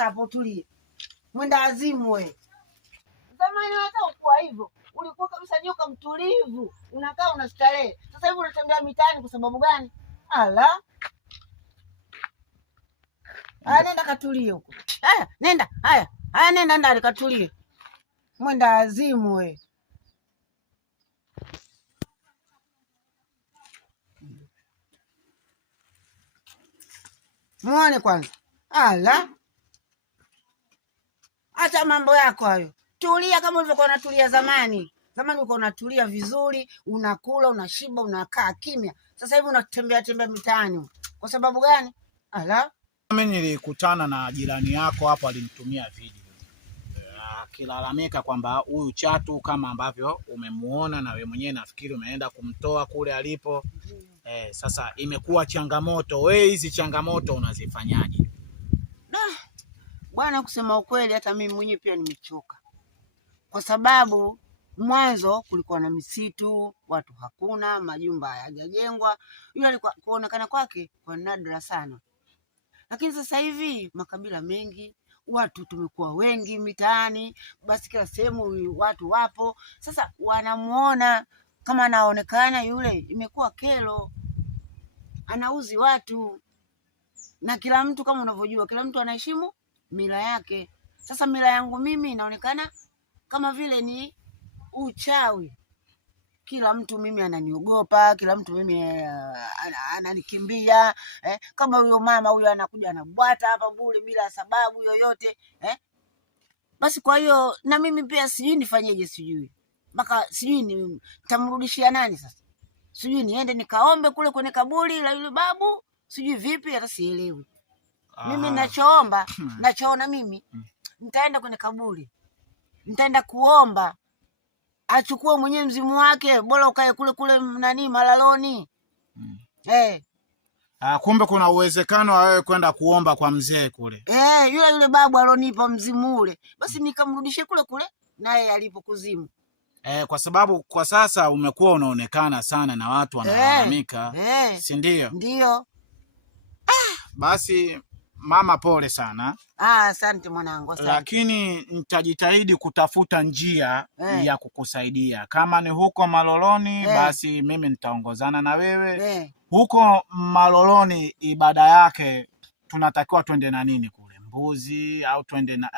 Sasa hapo tulie. Mwenda azimu wewe. Zamani hata ukuwa hivyo. Ulikuwa kabisa nyoka mtulivu. Unakaa unastarehe. Sasa hivi unatembea mitaani kwa sababu gani? Ala. Haya nenda katulie huko. Haya nenda. Haya nenda ndani katulie. Mwenda azimu wewe. Muone kwanza. Ala. Acha mambo yako hayo. Tulia kama ulivyokuwa unatulia zamani. Zamani ulikuwa unatulia vizuri, unakula, unashiba, unakaa kimya. Sasa hivi unatembea mitaani. Kwa sababu gani? Ala. Mimi nilikutana na jirani yako hapo, alinitumia video. Akilalamika kwamba huyu Chatu kama ambavyo umemuona na wewe mwenyewe nafikiri umeenda kumtoa kule alipo. Sasa imekuwa changamoto. Wewe hizi changamoto unazifanyaje? Bwana, kusema ukweli hata mimi mwenyewe pia nimechoka. Kwa sababu mwanzo kulikuwa na misitu, watu hakuna, majumba hayajajengwa. Yule alikuwa kuonekana kwake kwa nadra sana. Lakini sasa hivi makabila mengi, watu tumekuwa wengi mitaani, basi kila sehemu watu wapo. Sasa wanamuona kama anaonekana yule, imekuwa kero. Anauzi watu. Na kila mtu kama unavyojua, kila mtu anaheshimu mila yake. Sasa mila yangu mimi inaonekana kama vile ni uchawi. Kila mtu mimi ananiogopa, kila mtu mimi ananikimbia. Kama huyo mama huyo anakuja anabwata hapa bure bila sababu yoyote. Basi kwa hiyo na mimi pia sijui nifanyeje, sijui. Mpaka sijui nitamrudishia nani sasa. Sijui niende nikaombe kule kwenye kaburi la yule babu, sijui vipi, hata sielewi. Mimi nachoona mimi nitaenda kwenye kaburi. Nitaenda kuomba achukue mwenyewe mzimu wake, bora ukae kule nani malaloni. Kumbe kuna uwezekano wa wewe kwenda kuomba kwa mzee kule. Yule babu alonipa mzimu ule. Basi nikamrudishe kule naye alipo kuzimu. Kwa sababu kwa sasa umekuwa unaonekana sana na watu wanalalamika. Si ndio? Ndio. Basi mama, pole sana. Asante mwanangu, asante. Lakini nitajitahidi kutafuta njia ya kukusaidia. Kama ni huko Maloloni, basi mimi nitaongozana na wewe. Huko Maloloni ibada yake tunatakiwa twende na nini kule? Mbuzi au twende na